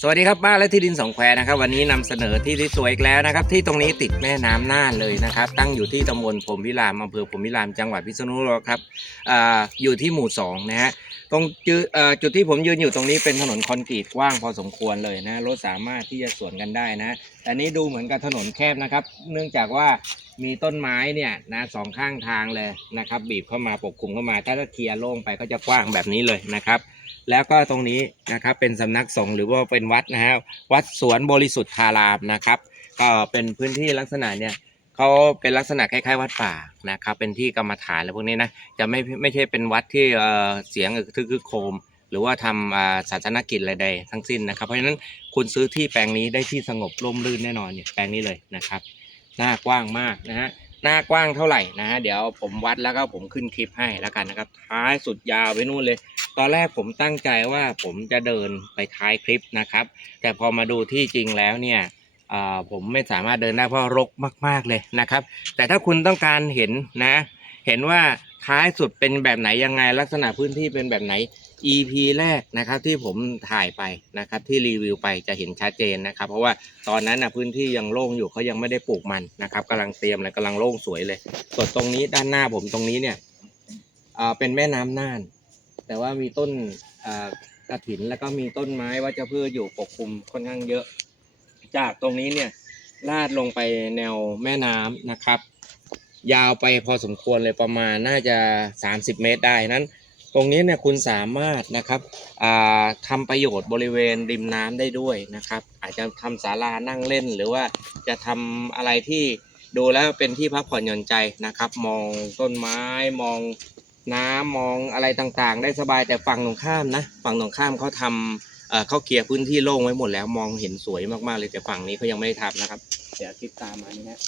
สวัสดีครับบ้านและที่ดินสองแควนะครับ วันนี้นำเสนอที่ที่สวยอีกแล้วนะครับ ที่ตรงนี้ติดแม่น้ำน่านเลยนะครับ ตั้งอยู่ที่ตำบลพรมพิรามอำเภอพรมพิรามจังหวัดพิษณุโลกครับออยู่ที่หมู่สองนะฮะตรงจุจุดที่ผมยืนอยู่ตรงนี้เป็นถนนคอนกรีตกว้างพอสมควรเลยนะรถสามารถที่จะสวนกันได้นะแต่นี้ดูเหมือนกับถนนแคบนะครับ เนื่องจากว่ามีต้นไม้เนี่ยนะสองข้างทางเลยนะครับ บีบเข้ามาปกคลุมเข้ามา ถ้าเคลียร์โล่งไปก็จะกว้างแบบนี้เลยนะครับ แล้วก็ตรงนี้นะครับเป็นสำนักสงฆ์หรือว่าเป็นวัดนะฮะวัดสวนบริสุทธารามนะครับ ก็เป็นพื้นที่ลักษณะเนี่ยเขาเป็นลักษณะคล้ายๆ วัดป่านะครับ เป็นที่กรรมฐานอะไรพวกนี้นะจะไม่ไม่ใช่เป็นวัดที่เออเสียงอึกทึกคึกโคมหรือว่าทำอ่าศาสนกิจอะไรใดทั้งสิ้นนะครับ เพราะฉะนั้นคุณซื้อที่แปลงนี้ได้ที่สงบร่มรื่นแน่นอนเนี่ยแปลงนี้เลยนะครับ หน้ากว้างมากนะฮะหน้ากว้างเท่าไหร่นะฮะเดี๋ยวผมวัดแล้วก็ผมขึ้นคลิปให้แล้วกันนะครับ ท้ายสุดยาวไปนู่นเลย ตอนแรกผมตั้งใจว่าผมจะเดินไปท้ายคลิปนะครับ แต่พอมาดูที่จริงแล้วเนี่ยอ่าผมไม่สามารถเดินได้เพราะรกมาก ๆเลยนะครับ แต่ถ้าคุณต้องการเห็นนะ เห็นว่าท้ายสุดเป็นแบบไหนยังไงลักษณะพื้นที่เป็นแบบไหน EP แรกนะครับที่ผมถ่ายไปนะครับที่รีวิวไปจะเห็นชัดเจนนะครับ เพราะว่าตอนนั้นนะพื้นที่ยังโล่งอยู่เขายังไม่ได้ปลูกมันนะครับกำลังเตรียมเลยกำลังโล่งสวยเลยส่วนตรงนี้ด้านหน้าผมตรงนี้เนี่ยอ่าเป็นแม่น้ำน่าน แต่ว่ามีต้นอ่ากระถินแล้วก็มีต้นไม้วัชพืชอยู่ปกคลุมค่อนข้างเยอะ จากตรงนี้เนี่ยลาดลงไปแนวแม่น้ำนะครับ ยาวไปพอสมควรเลยประมาณน่าจะ 30 เมตรได้นั้น ตรงนี้เนี่ยคุณสามารถนะครับอ่าทำประโยชน์บริเวณริมน้ำได้ด้วยนะครับ อาจจะทำศาลานั่งเล่น หรือว่าจะทำอะไรที่ดูแล้วเป็นที่พักผ่อนหย่อนใจนะครับ มองต้นไม้มองน้ำมองอะไรต่างๆ ได้สบายแต่ฝั่งตรงข้ามนะฝั่งตรงข้ามเขาทำเอ่อเขาเคลียร์พื้นที่โล่งไว้หมดแล้วมองเห็นสวยมากๆเลยแต่ฝั่งนี้เขายังไม่ได้ทำนะครับ เดี๋ยวติดตามมานี่นะ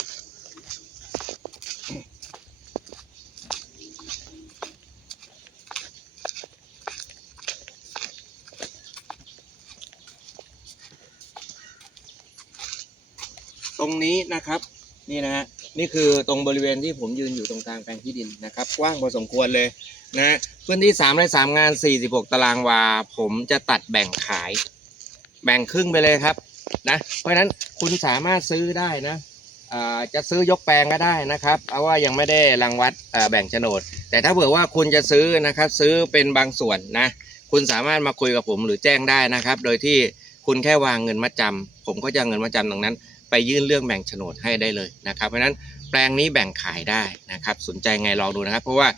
รงนี้นะครับ นี่นะฮะนี่คือตรงบริเวณที่ผมยืนอยู่ตรงกลางแปลงที่ดินนะครับ กว้างพอสมควรเลยนะพื้นที่3ไร่3งาน 46 ตารางวา ผมจะตัดแบ่งขาย แบ่งครึ่งไปเลยครับนะเพราะฉะนั้นคุณสามารถซื้อได้นะจะซื้อยกแปลงก็ได้นะครับเอาว่ายังไม่ได้รังวัดแบ่งโฉนด แต่ถ้าเผื่อว่าคุณจะซื้อนะครับซื้อเป็นบางส่วนนะคุณสามารถมาคุยกับผมหรือแจ้งได้นะครับ โดยที่คุณแค่วางเงินมาจำผมก็จะเอาเงินมาจำตรงนั้น ไปยื่นเรื่องแบ่งโฉนดให้ได้เลยนะครับเพราะฉะนั้นแปลงนี้แบ่งขายได้นะครับสนใจไงลองดูนะครับ เพราะว่า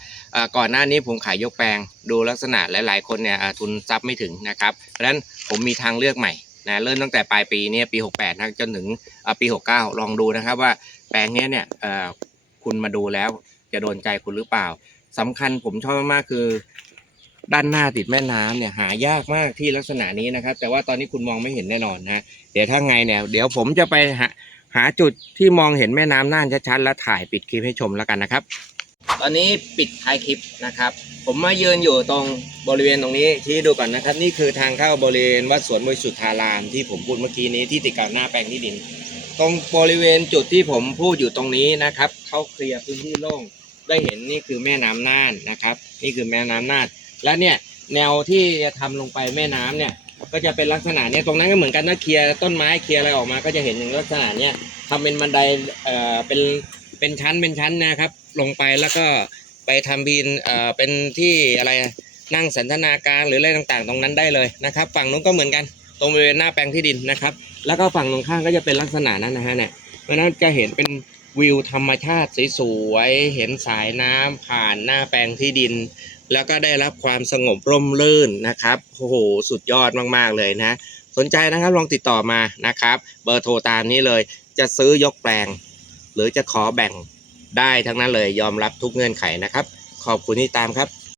ก่อนหน้านี้ผมขายยกแปลงดูลักษณะหลายๆคนเนี่ยทุนทรัพย์ไม่ถึงนะครับเพราะฉะนั้นผมมีทางเลือกใหม่นะเริ่มตั้งแต่ปลายปีนี้ปี 68นะจนถึงปี 69 ลองดูนะครับว่าแปลงนี้เนี่ยคุณมาดูแล้วจะโดนใจคุณหรือเปล่าสำคัญผมชอบมากคือ ด้านหน้าติดแม่น้ำเนี่ยหายากมากที่ลักษณะนี้นะครับ แต่ว่าตอนนี้คุณมองไม่เห็นแน่นอนนะเดี๋ยวถ้าไงเนี่ยเดี๋ยวผมจะไปหาหาจุดที่มองเห็นแม่น้ำน่านชัดๆแล้วถ่ายปิดคลิปให้ชมแล้วกันนะครับ ตอนนี้ปิดท้ายคลิปนะครับ ผมมายืนอยู่ตรงบริเวณตรงนี้ที่ดูก่อนนะครับ นี่คือทางเข้าบริเวณวัดสวนบริสุทธารามที่ผมพูดเมื่อกี้นี้ที่ติดกับหน้าแปลงที่ดิน ตรงบริเวณจุดที่ผมพูดอยู่ตรงนี้นะครับเขาเคลียร์พื้นที่โล่งได้เห็นนี่คือแม่น้ำน่านนะครับ นี่คือแม่น้ำน่าน และเนี่ยแนวที่จะทำลงไปแม่น้ำเนี่ย ก็จะเป็นลักษณะเนี้ยตรงนั้นก็เหมือนกันนะเคลียร์ต้นไม้เคลียร์อะไรออกมา ก็จะเห็นอย่างลักษณะเนี้ยทำเป็นบันไดเอ่อเป็นเป็นชั้นเป็นชั้นนะครับ ลงไปแล้วก็ไปทำบินเอ่อเป็นที่อะไรนั่งสันทนาการหรืออะไรต่างๆ ตรงนั้นได้เลยนะครับ ฝั่งนู้นก็เหมือนกันตรงบริเวณหน้าแปลงที่ดินนะครับ แล้วก็ฝั่งตรงข้างก็จะเป็นลักษณะนั้นนะฮะเนี่ยเพราะฉะนั้นจะเห็นเป็น วิวธรรมชาติสวยๆ เห็นสายน้ำผ่านหน้าแปลงที่ดิน แล้วก็ได้รับความสงบร่มรื่นนะครับโอ้โหสุดยอดมากๆเลยนะ สนใจนะครับลองติดต่อมานะครับ เบอร์โทรตามนี้เลย จะซื้อยกแปลง หรือจะขอแบ่งได้ทั้งนั้นเลยยอมรับทุกเงื่อนไขนะครับ ขอบคุณที่ตามครับ